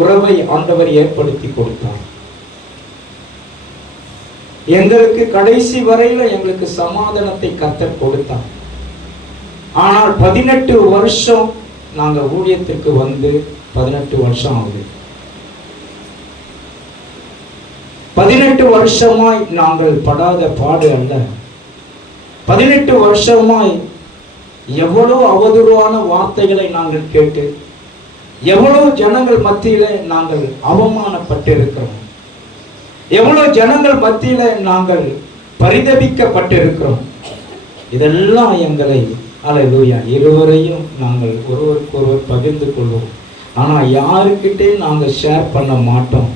உறவை ஆண்டவர் ஏற்படுத்தி கொடுத்தார். எங்களுக்கு கடைசி வரையில எங்களுக்கு சமாதானத்தை கர்த்தர் கொடுத்தார். ஆனால் 18 வருஷம் நாங்க ஊழியத்திற்கு வந்து 18 வருஷம் ஆகுது. 18 வருஷமாய் நாங்கள் படாத பாடு அல்ல. 18 வருஷமாய் எவ்வளவு அவதூறான வார்த்தைகளை நாங்கள் கேட்டு, எவ்வளவு ஜனங்கள் மத்தியில நாங்கள் அவமானப்பட்டிருக்கிறோம், எவ்வளவு ஜனங்கள் மத்தியில நாங்கள் பரிதபிக்கப்பட்டிருக்கிறோம். இதெல்லாம் எங்களை அல்லேலூயா இருவரையும் நாங்கள் ஒருவருக்கொருவர் பகிர்ந்து கொள்வோம். ஆனா யாருக்கிட்டே நாங்கள் ஷேர் பண்ண மாட்டோம்.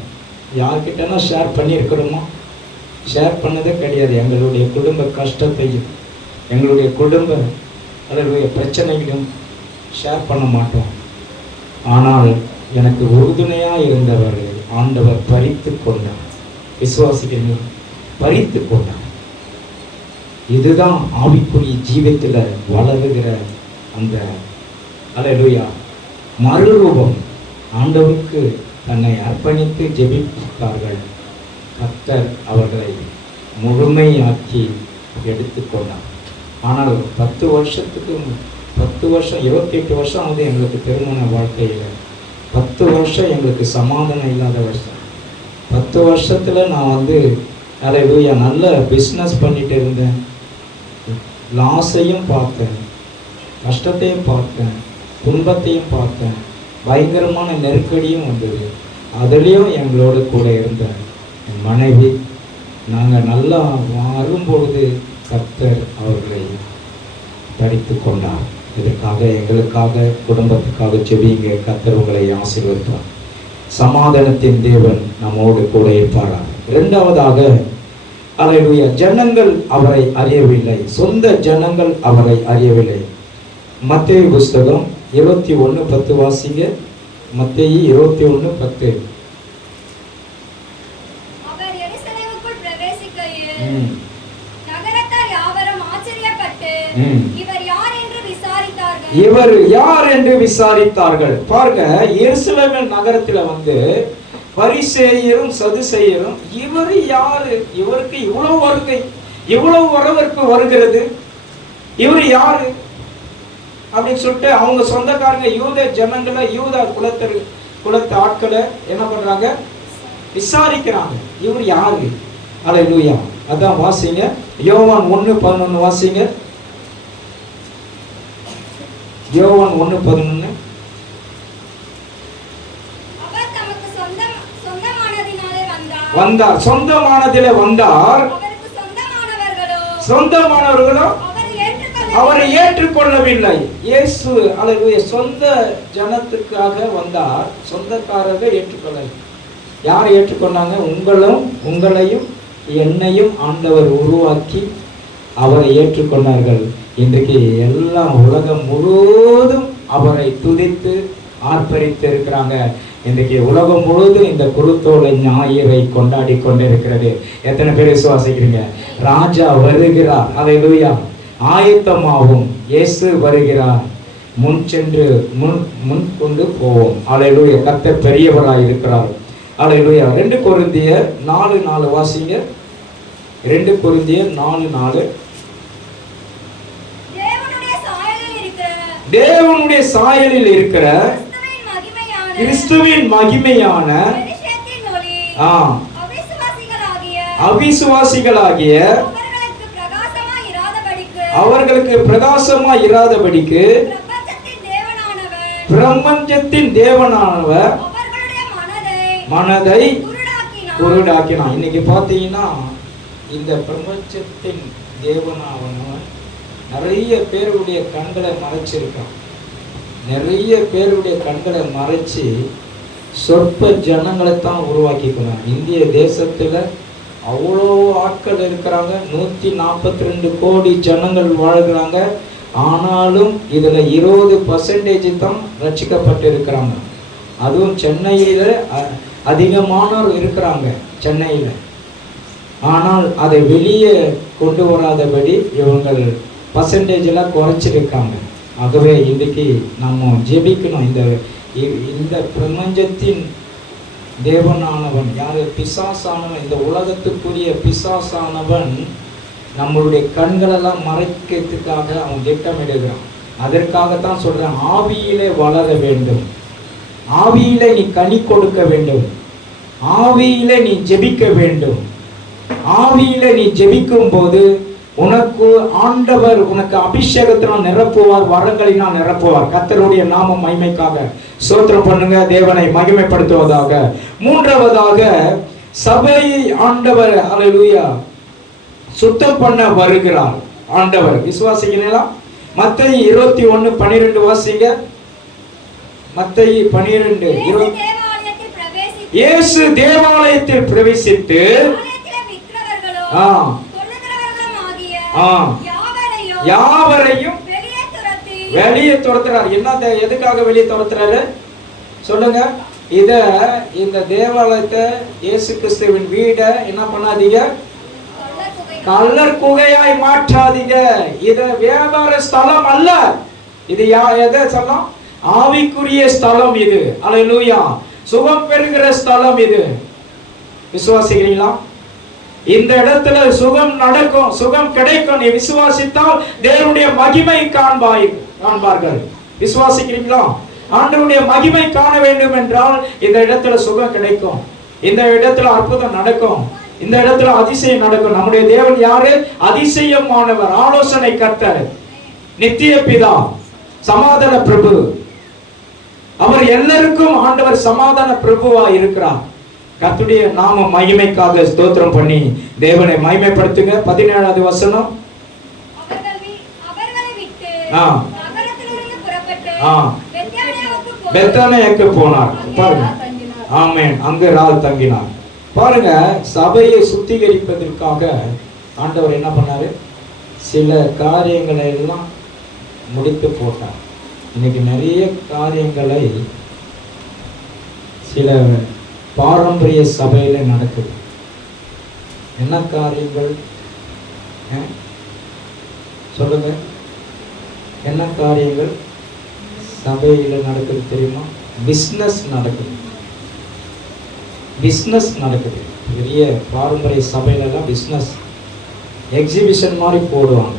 யார்கிட்டனா ஷேர் பண்ணியிருக்கிறோமோ? ஷேர் பண்ணதே கிடையாது. எங்களுடைய குடும்ப கஷ்டத்தையும் எங்களுடைய குடும்ப அல்லேலூயா பிரச்சனைகளும் ஷேர் பண்ண மாட்டோம். ஆனால் எனக்கு உறுதுணையாக இருந்தவர் ஆண்டவர் பறித்து கொண்டார். விசுவாசிகள் பறித்து கொண்டார். இதுதான் ஆவிக்குரிய ஜீவத்தில் வளருகிற அந்த அல்லேலூயா மறுரூபம். ஆண்டவருக்கு தன்னை அர்ப்பணித்து ஜெபித்தார்கள். கர்த்தர் அவர்களை முழுமையாக்கி எடுத்துக்கொண்டார். ஆனால் 10 வருஷத்துக்கு 10 வருஷம் 28 வருஷம் ஆகுது எங்களுக்கு திருமண வாழ்க்கையில். 10 வருஷம் எங்களுக்கு சமாதானம் இல்லாத வருஷம். 10 வருஷத்தில் நான் அல்லேலூயா நல்ல பிஸ்னஸ் பண்ணிட்டு இருந்தேன். லாஸையும் பார்த்தேன், கஷ்டத்தையும் பார்த்தேன், துன்பத்தையும் பார்த்தேன், பயங்கரமான நெருக்கடியும் வந்தது. அதுலேயும் எங்களோட கூட இருந்த என் மனைவி, நாங்கள் நல்லா வரும்பொழுது கர்த்தர் அவர்களை படித்து கொண்டார். இதற்காக எங்களுக்காக குடும்பத்துக்காக செபிங்க. கர்த்தர் உங்களை ஆசீர்வதிப்பார். சமாதானத்தின் தேவன் நம்மோடு கூட இருப்பாராக. இரண்டாவதாக அல்லேலூயா ஜனங்கள் அவரை அறியவில்லை, சொந்த ஜனங்கள் அவரை அறியவில்லை. மத்தேயு புஸ்தகம் 21:10 வாசிங்க. மத்தேயு 21:10. அவர் எருசலேமுக்குள் பிரவேசிக்கையில் நகரத்தார் யாவரும் ஆச்சரியப்பட்டு இவர் யார் என்று விசாரித்தார்கள். இவர் யார் என்று விசாரித்தார்கள். பாருங்க, எருசலேம் நகரத்தில் பரிசேயரும் சதுசேயரும் இவர் யாரு, இவருக்கு இவ்வளவு வருகை, இவ்வளவு வரவேற்பு வருகிறது, இவர் யாரு அப்படின்னு சொல்லிட்டு அவங்க சொந்தக்காரங்க யூத ஜனங்களை, யூத குலத்து ஆட்களை என்ன பண்றாங்க, விசாரிக்கிறாங்க. இவர் யாரு? அல்லேலூயா. அதான் வாசிங்க, யோவான் 1:11 வாசிங்க. யோவான் 1:11. வந்தார், சொந்தமானதிலே வந்தார், சொந்தமானவர்களோ அவரை ஏற்றுக்கொள்ளவில்லை. இயேசு அல்லேலூயா சொந்த ஜனத்துக்காக வந்தார், சொந்தக்காரர்கள் ஏற்றுக்கொள்ளவில்லை. யார் ஏற்றுக்கொண்டாங்க? உங்களையும் என்னையும் ஆண்டவர் உருவாக்கி அவரை ஏற்றுக்கொண்டார்கள். இன்றைக்கு எல்லாம் உலகம் முழுவதும் அவரை துதித்து ஆர்ப்பரித்து இருக்கிறாங்க. இன்றைக்கு உலகம் முழுவதும் இந்த குருத்தோலை ஞாயிறை கொண்டாடி கொண்டிருக்கிறது. எத்தனை பேர் விசுவாசிக்கிறீங்க? ராஜா வருகிறார், அல்லேலூயா. ஆயத்தமாகும், இயேசு வருகிறார். முன் சென்று முன் கொண்டு போவோம். அல்லேலூயா. கர்த்தர் பெரியவராய் இருக்கிறார். அல்லேலூயா. 2 கொரிந்தியர் 4:4 வாசிங்க. 2 கொரிந்தியர் 4:4. தேவனுடைய சாயலில் இருக்கிற கிறிஸ்துவின் மகிமையான அவிசுவாசிகளாகிய அவர்களுக்கு பிரகாசமா இராதபடிக்கு பிரபஞ்சத்தின் தேவனானவர் மனதை குருடாக்கினான். இன்னைக்கு பார்த்தீங்கன்னா இந்த பிரபஞ்சத்தின் தேவனானவர் நிறைய பேருடைய கண்களை மறைச்சிருக்கான். நிறைய பேருடைய கண்களை மறைச்சு சொற்ப ஜனங்களை தான் உருவாக்கிக்கிறான். இந்திய தேசத்துல அவ்வளோ ஆட்கள் இருக்கிறாங்க. 142 கோடி ஜனங்கள் வாழ்கிறாங்க. ஆனாலும் இதுல 20% தான் ரட்சிக்கப்பட்டு இருக்கிறாங்க. அதுவும் சென்னையில அதிகமானோர் இருக்கிறாங்க சென்னையில. ஆனால் அதை வெளியே கொண்டு வராதபடி இவங்கள் பர்சன்டேஜெல்லாம் குறைச்சிருக்காங்க. ஆகவே இன்றைக்கு நம்ம ஜெபிக்கணும். இந்த பிரபஞ்சத்தின் தேவனானவன் யாரு? பிசாசானவன். இந்த உலகத்துக்குரிய பிசாசானவன் நம்மளுடைய கண்களெல்லாம் மறைக்கிறதுக்காக அவன் திட்டமிடுகிறான். அதற்காகத்தான் சொல்றேன், ஆவியிலே வளர வேண்டும், ஆவியிலே நீ கனி கொடுக்க வேண்டும், ஆவியிலே நீ ஜெபிக்க வேண்டும். ஆவியிலே நீ ஜெபிக்கும் போது உனக்கு ஆண்டவர் உனக்கு அபிஷேகத்தினால் நிரப்புவார், வரங்களினால் நிரப்புவார். கர்த்தருடைய நாமம் மகிமைக்காக ஸ்தோத்திரம் பண்ணுங்க. தேவனை மகிமைப்படுத்துவதாக. 3வதாக சபையை ஆண்டவர் அல்லேலூயா சுத்தம் பண்ண வருகிறார் ஆண்டவர். விசுவாசிக்கிறீங்களா? மத்தேயு 21:12 வாசிங்க. மத்தேயு 12:20. இயேசு தேவாலயத்தில் பிரவேசித்து யாவரையும் வெளியே துரத்துறார். என்ன எதுக்காக வெளியே துரத்துறாரு சொல்லுங்க? இந்த தேவாலயத்தை இயேசு கிறிஸ்துவின் வீடை என்ன பண்ணாதீங்க, கள்ளர் குகையாய் மாற்றாதீங்க. இது வியாபார ஸ்தலம் அல்ல. இது எதை ஸ்தலம்? ஆவிக்குரிய ஸ்தலம் இது. அல்லேலூயா. சுகம் பெறுகிற ஸ்தலம் இது. விசுவாசிக்கிறீங்களா? இந்த இடத்துல சுகம் நடக்கும், சுகம் கிடைக்கும். நீ விசுவாசித்தால் தேவனுடைய மகிமை காண்பார்கள். விசுவாசிக்கிறீங்களா? ஆண்டவருடைய மகிமை காண வேண்டும் என்றால் இந்த இடத்துல சுகம் கிடைக்கும், இந்த இடத்துல அற்புதம் நடக்கும், இந்த இடத்துல அதிசயம் நடக்கும். நம்முடைய தேவன் யாரு? அதிசயமானவர், ஆலோசனை கர்த்தர், நித்திய பிதா, சமாதான பிரபு. அவர் எல்லாருக்கும் ஆண்டவர் சமாதான பிரபுவா இருக்கிறார். கர்த்தருடைய நாம மகிமைக்காக ஸ்தோத்திரம் பண்ணி தேவனை மகிமைப்படுத்துங்க. 17வது வசனம். பெத்தானியாவுக்கு போனார். பாருங்க. ஆமென். அங்கு ரால் தங்கினார். பாருங்க, சபையை சுத்திகரிப்பதற்காக ஆண்டவர் என்ன பண்ணாரு? சில காரியங்களை எல்லாம் முடித்து போட்டார். இன்னைக்கு நிறைய காரியங்களை சில பாரம்பரிய சபையில நடக்குது. என்ன காரியங்கள் சொல்லுங்க? என்ன காரியங்கள் சபையில நடக்குது தெரியுமா? பிஸ்னஸ் நடக்குது. பிஸ்னஸ் நடக்குது. பெரிய பாரம்பரிய சபையில எல்லாம் பிஸ்னஸ் எக்ஸிபிஷன் மாதிரி போடுவாங்க.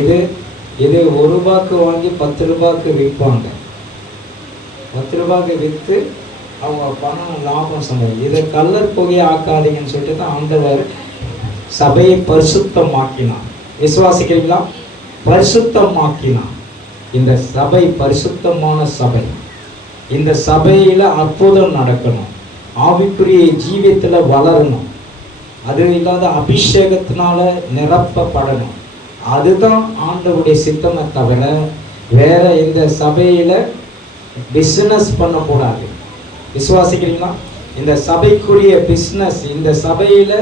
இது 1 ரூபாய்க்கு வாங்கி 10 ரூபாய்க்கு விற்பாங்க. 10 ரூபாய்க்கு விற்று அவங்க பணம் லாபம் சம்பவம். இதை கள்ளர் புகையை ஆக்காதீங்கன்னு சொல்லிட்டு தான் ஆண்டவர் சபையை பரிசுத்தமாக்கினான். விசுவாசிக்கிறீங்களா? பரிசுத்தமாக்கினான். இந்த சபை பரிசுத்தமான சபை. இந்த சபையில அற்புதம் நடக்கணும், ஆவிக்குரிய ஜீவியத்துல வளரணும், அது இல்லாத அபிஷேகத்தினால நிரப்பப்படணும். அதுதான் ஆண்டவருடைய சித்தமே தவிர வேற இந்த சபையில பிசினஸ் பண்ணக்கூடாது. விசுவாசிக்கிறீங்களா? இந்த சபைக்குரிய பிஸ்னஸ், இந்த சபையில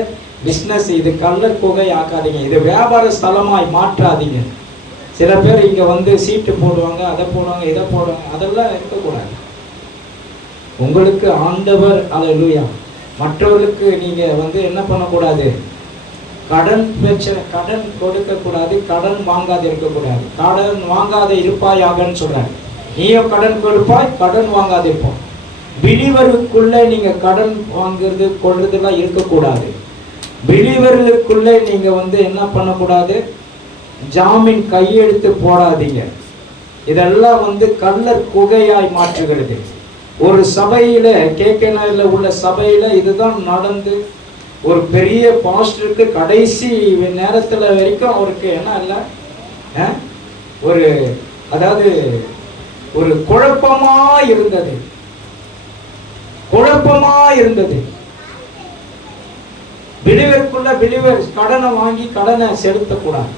பிஸ்னஸ் இது கள்ளர் புகை ஆக்காதீங்க, இது வியாபார ஸ்தலமாய் மாற்றாதீங்க. சில பேர் இங்க வந்து சீட்டு போடுவாங்க, அதை போடுவாங்க, இதை போடுவாங்க. அதெல்லாம் இருக்கக்கூடாது. உங்களுக்கு ஆண்டவர் அல்லேலூயா. மற்றவர்களுக்கு நீங்க வந்து என்ன பண்ணக்கூடாது? கடன் பிரச்சனை, கடன் கொடுக்க கூடாது, கடன் வாங்காத இருக்கக்கூடாது. கடன் வாங்காத இருப்பாயாகன்னு சொல்றாரு. நீயும் கடன் கொடுப்பாய், கடன் வாங்காத இருப்போம். பிலிவருக்குள்ள நீங்க கடன் வாங்குறது கொள்றதுலாம் இருக்கக்கூடாது. பிலிவர்களுக்குள்ள நீங்க என்ன பண்ணக்கூடாது, ஜாமீன் கையெழுத்து போடாதீங்க. இதெல்லாம் கள்ளர் குகையாய் மாற்றுகிறது. ஒரு சபையில, கேகேநாயர்ல உள்ள சபையில இதுதான் நடந்து, ஒரு பெரிய பாஸ்டருக்கு கடைசி நேரத்துல வரைக்கும் அவருக்கு என்ன இல்லை, ஒரு அதாவது ஒரு குழப்பமா இருந்தது, குழப்பமா இருந்தது. பிலிவருக்குள்ள பிலிவர் கடனை வாங்கி கடனை செலுத்தக்கூடாது.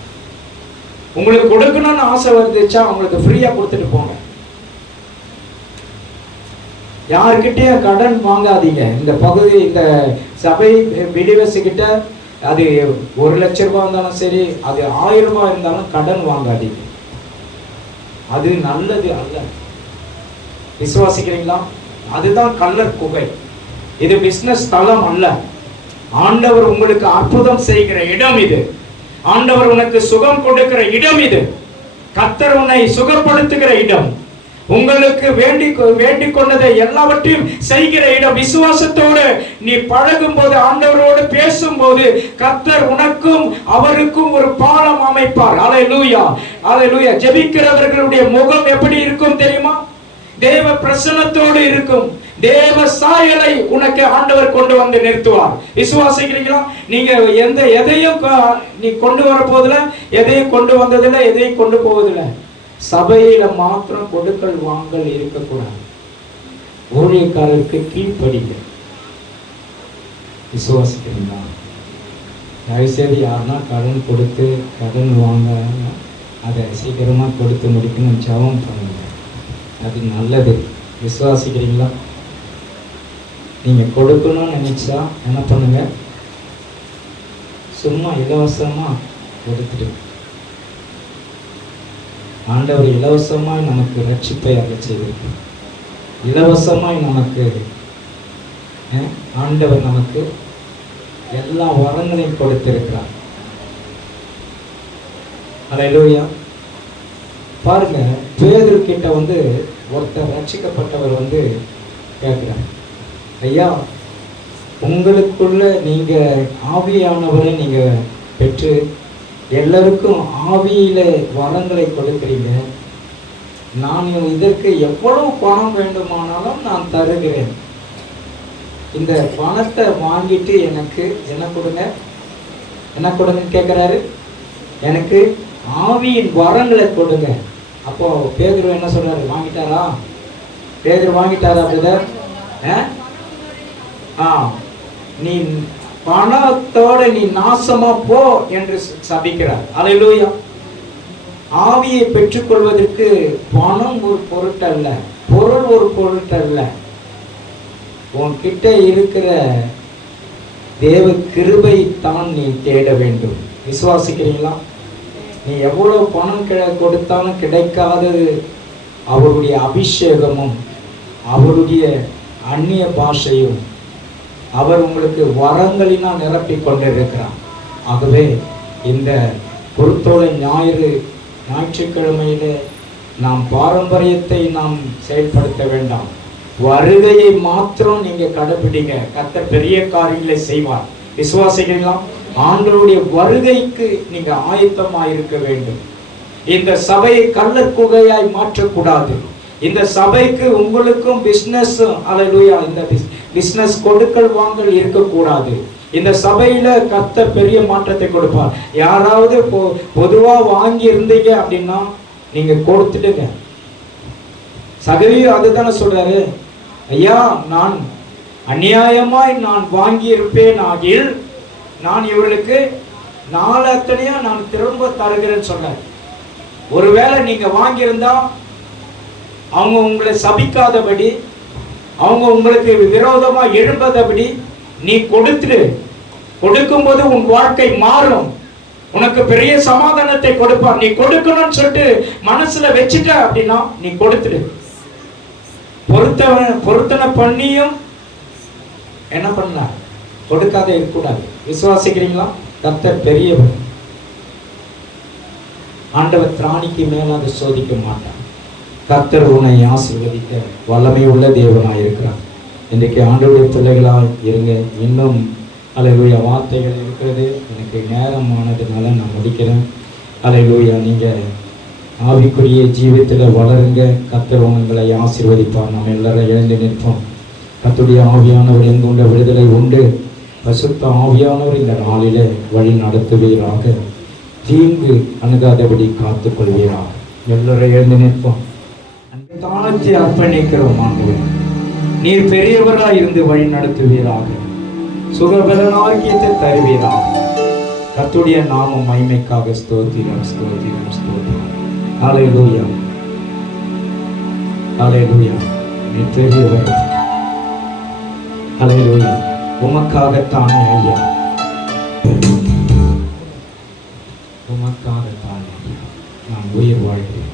உங்களுக்கு கொடுக்கணும்னு ஆசை வந்துச்சா உங்களுக்கு ஃப்ரீயா கொடுத்துட்டு போங்க. யாருக்கிட்டையும் கடன் வாங்காதீங்க. இந்த பகுதி, இந்த சபை பிலிவர்ஸ் கிட்ட அது 1 லட்சம் ரூபாய் இருந்தாலும் சரி, அது 1000 ரூபாய் இருந்தாலும் கடன் வாங்காதீங்க. அது நல்லது அல்ல. விசுவாசிக்கிறீங்களா? அதுதான் கள்ளர் குகை. இது பிசினஸ் தளம் அல்ல. ஆண்டவர் உங்களுக்கு அற்புதம் செய்கிற இடம் இது. ஆண்டவர் உனக்கு சுகம் கொடுக்கிற இடம் இது. கர்த்தர் உன்னை சுகப்படுத்துகிற இடம். உங்களுக்கு வேண்டிக் கொண்டதை எல்லாவற்றையும் செய்கிற இடம். விசுவாசத்தோடு நீ பழகும் போது, ஆண்டவரோடு பேசும்போது, கர்த்தர் உனக்கும் அவருக்கும் ஒரு பாலம் அமைப்பார். அல்லேலூயா, அல்லேலூயா. ஜெபிக்கிறவர்களுடைய முகம் எப்படி இருக்கும் தெரியுமா? தேவ பிரசன்னத்தோடு இருக்கும். தேவ சாயலை உனக்கு ஆண்டவர் கொண்டு வந்து நிறுத்துவார். விசுவாசிக்கிறீங்களா? நீங்க எதையும் நீ கொண்டு வர போதில்லை, எதையும் கொண்டு வந்ததில்லை, எதையும் கொண்டு போவதில்லை. சபையில மாத்திரம் கொடுக்கல் வாங்கல் இருக்கக்கூடாது. ஊழியக்காரருக்கு கீழ்ப்படிங்க. விசுவாசிக்கிறீங்களா? தயவுசெய்து யாருன்னா கடன் கொடுத்து கடன் வாங்க, அதை சீக்கிரமா கொடுத்து முடிக்கணும். ஜெபம் பண்ணுங்க, அது நல்லது. விசுவாசிக்கிறீங்களா? நீங்க கொடுக்கணும்னு நினைச்சா என்ன பண்ணுங்க, சும்மா இலவசமா கொடுத்துட்டு. ஆண்டவர் இலவசமாய் நமக்கு ரட்சிப்பை அருள செய்திருக்கிறார். இலவசமாய் நமக்கு ஆண்டவர் நமக்கு எல்லா வரங்களையும் கொடுத்திருக்கிறார். அல்லேலூயா. பாருங்க, பேதுரு கிட்ட ஒருத்தர் ரட்சிக்கப்பட்டவர் கேட்கிறார், ஐயா, உங்களுக்குள்ள நீங்க ஆவியானவரை நீங்க பெற்று எல்லாருக்கும் ஆவியில வரங்களை கொடுக்கிறீங்க. நான் இதற்கு எவ்வளவு பணம் வேண்டுமானாலும் நான் தருகிறேன். இந்த பணத்தை வாங்கிட்டு எனக்கு என்ன கொடுங்க, என்ன கொடுங்க கேட்கிறாரு. எனக்கு ஆவியின் வரங்களை கொடுங்க. அப்போ பேதுரு என்ன சொல்றாரு? வாங்கிட்டாரா? பேதுரு வாங்கிட்டாரா பிரதர்? நீ பணத்தோட நீ நாசமா போ என்று சபிக்கிறார். அல்லேலூயா. ஆவியை பெற்றுக்கொள்வதற்கு பணம் ஒரு பொருட்டல்ல, பொருள் ஒரு பொருட்டல்ல. உன்கிட்ட இருக்கிற தேவ கிருபை தான் நீ தேட வேண்டும். விசுவாசிக்கிறீங்களா? நீ எவ்வளவு பணம் கொடுத்தாலும் கிடைக்காதது அவருடைய அபிஷேகமும் அவருடைய அந்நிய பாஷையும். அவர் உங்களுக்கு வரங்களினால் நிரப்பிக் கொண்டிருக்கிறார். ஆகவே இந்த குருத்தோலை ஞாயிற்றுக்கிழமையில நாம் பாரம்பரியத்தை நாம் செயல்படுத்த வேண்டாம். வருகையை மாத்திரம் நீங்க கடைபிடிங்க. கர்த்தர் பெரிய காரியங்களை செய்வார். விசுவாசிக்கிறீங்களா? ஆண்டவருடைய வருகைக்கு நீங்க ஆயத்தமாக இருக்க வேண்டும். இந்த சபையை கள்ளர் குகையாய் மாற்றக்கூடாது. இந்த சபைக்கு உங்களுக்கும் பிசினஸ், அல்லேலூயா, இந்த பிசினஸ் கொடுக்கல் வாங்கல் இருக்கக்கூடாது. இந்த சபையில கர்த்தர் பெரிய மாற்றத்தை கொடுப்பார். யாராவது பொதுவா வாங்கி இருந்தீங்க அப்படின்னா நீங்க கொடுத்துடுங்க. சகவியும் அதுதானே சொல்றாரு, ஐயா, நான் அநியாயமாய் நான் வாங்கி இருப்பேன் ஆகில் நான் இவர்களுக்கு நாளத்தனையா நான் திரும்ப தருகிறேன்னு சொல்றாரு. ஒருவேளை நீங்க வாங்கியிருந்தா அவங்க உங்களை சபிக்காதபடி, அவங்க உங்களுக்கு விரோதமா எழும்பாதபடி நீ கொடுத்துடு. கொடுக்கும்போது உன் வாழ்க்கை மாறும். உனக்கு பெரிய சமாதானத்தை கொடுப்பார். நீ கொடுக்கணும்னு சொல்லிட்டு மனசுல வச்சுட்ட அப்படின்னா நீ கொடுத்துடு. பொருத்தனை பண்ணியும் என்ன பண்ண கொடுக்காத இருக்கக்கூடாது. விசுவாசிக்கிறீங்களா? கர்த்தர் பெரியவர். ஆண்டவர் திராணிக்கு மேலாக சோதிக்க மாட்டார். கர்த்தர் உன்னை ஆசீர்வதிக்க வல்லமை உள்ள தேவனாய் இருக்கிறார். இன்றைக்கு ஆண்டவருடைய பிள்ளைகளாய் இருங்க. இன்னும் அல்லேலூயா வார்த்தைகள் இருக்கிறது. எனக்கு நேரமானதுனால நான் முடிக்கிறேன். அல்லேலூயா. நீங்கள் ஆவிக்குரிய ஜீவித்தில் வளருங்க. கர்த்தர் உங்களை ஆசீர்வதிப்பார். நம்ம எல்லாரும் எழுந்து நிற்போம். கர்த்தருடைய ஆவியானவர் எங்குண்ட விடுதலை உண்டு. பசுத்த ஆவியானவர் இந்த நாளிலே வழி நடத்துவீராக. தீங்கு அணுகாதபடி காத்துக்கொள்வீராக. எல்லாரும் எழுந்து நிற்போம். தானத்தை அர்ப்பணிக்கிறோம். ஆண்டவர் நீர் பெரியவராய் இருந்து வழி நடத்துவீராக. சுகபலனாக்கியத்தை தருவீராக. கர்த்தருடைய நாமம் மகிமைக்காக ஸ்தோத்திரம் ஸ்தோத்திரம் ஸ்தோத்திரம். ஹல்லேலூயா ஹல்லேலூயா. நீர் பெரியவர். ஹல்லேலூயா. உமக்காகத்தானே ஐயா, உமக்காகத்தானே ஐயா நான் உயிர் வாழ்கிறேன்.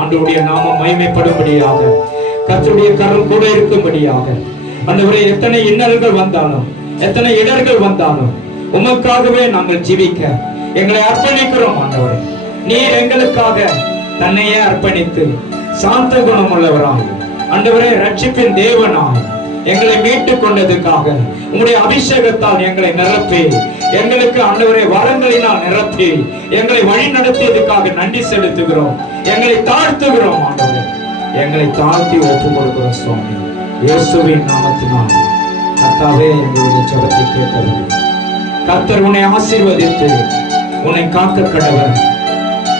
ஆண்டவருடைய நாமம் மகிமைப்படும்படியாக, கர்த்தருடைய கரம் கூட இருக்கும்படியாக, ஆண்டவரே எத்தனை இன்னல்கள் வந்தாலும் எத்தனை இடர்கள் வந்தாலும் உமக்காகவே நாங்கள் ஜீவிக்க எங்களை அர்ப்பணிக்கிறோம். ஆண்டவரே நீர் எங்களுக்காக தன்னையே அர்ப்பணித்து சாந்த குணம் உள்ளவராய், ஆண்டவரே ரட்சிப்பின் தேவனாய் எங்களை மீட்டுக் கொண்டதுக்காக உங்களுடைய அபிஷேகத்தால் எங்களை நிரப்பி, எங்களுக்கு ஆண்டவரே வரங்களினால் நிரப்பி எங்களை வழி நடத்தியதுக்காக நன்றி செலுத்துகிறோம். எங்களை தாழ்த்துகிறோம். ஆண்டவரே எங்களை தாழ்த்தி ஒப்புக் கொடுக்கிறோம் சுவாமி. இயேசுவின் நாமத்தினால் கர்த்தாவே எங்களுடைய ஜெபத்தை கேட்டவர். கர்த்தர் உன்னை ஆசீர்வதித்து உன்னை காக்க கடவர்.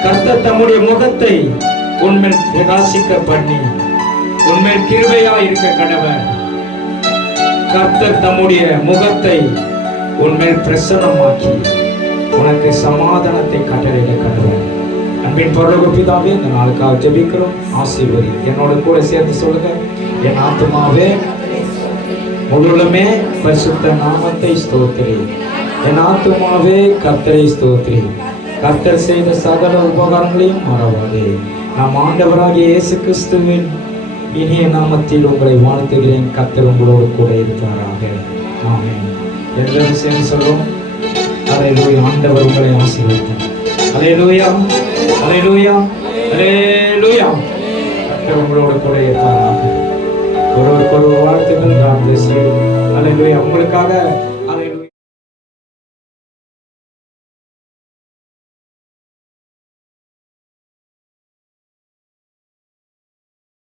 கர்த்தர் தம்முடைய முகத்தை உன்மேல் பிரகாசிக்க பண்ணி உன்மேல் கிருபையா இருக்க கடவர். கர்த்தர் தம்முடைய முகத்தை உன்மேல் பிரசன்னமாக்கி உனக்கு சமாதானத்தை கட்டளையிட கடவர். அன்பின் பரலோக பிதாவே, இந்த நாளுக்காக ஜெபிக்கிறோம். ஆசீர்வதி. என்னோட கூட சேர்ந்து சொல்லுங்க. என் ஆத்துமாவே முழுமே பரிசுத்த நாமத்தை ஸ்தோத்திரி. என் ஆத்துமாவே கர்த்தரை ஸ்தோத்திரி. கர்த்தர் செய்த சகல உபகாரங்களையும் மறவாதே. நம் ஆண்டவராகிய இயேசு கிறிஸ்துவின் இனிய நாமத்தில் உங்களை வாழ்த்துகிறேன். கர்த்தர் உங்களோடு கூட இருப்பாராக. ஆமென். எல்லாரும் சேர்ந்து சொல்லுவோம். அல்லேலூயா. ஆண்டவர் உங்களை ஆசீர்வதிப்பார். அல்லேலூயா, அல்லேலூயா, அல்லேலூயா. கர்த்தர் உங்களோடு கூட இருப்பாராக. ஒருவருக்கு ஒரு வாழ்த்துக்கள். God bless you. அல்லேலூயா. உங்களுக்காக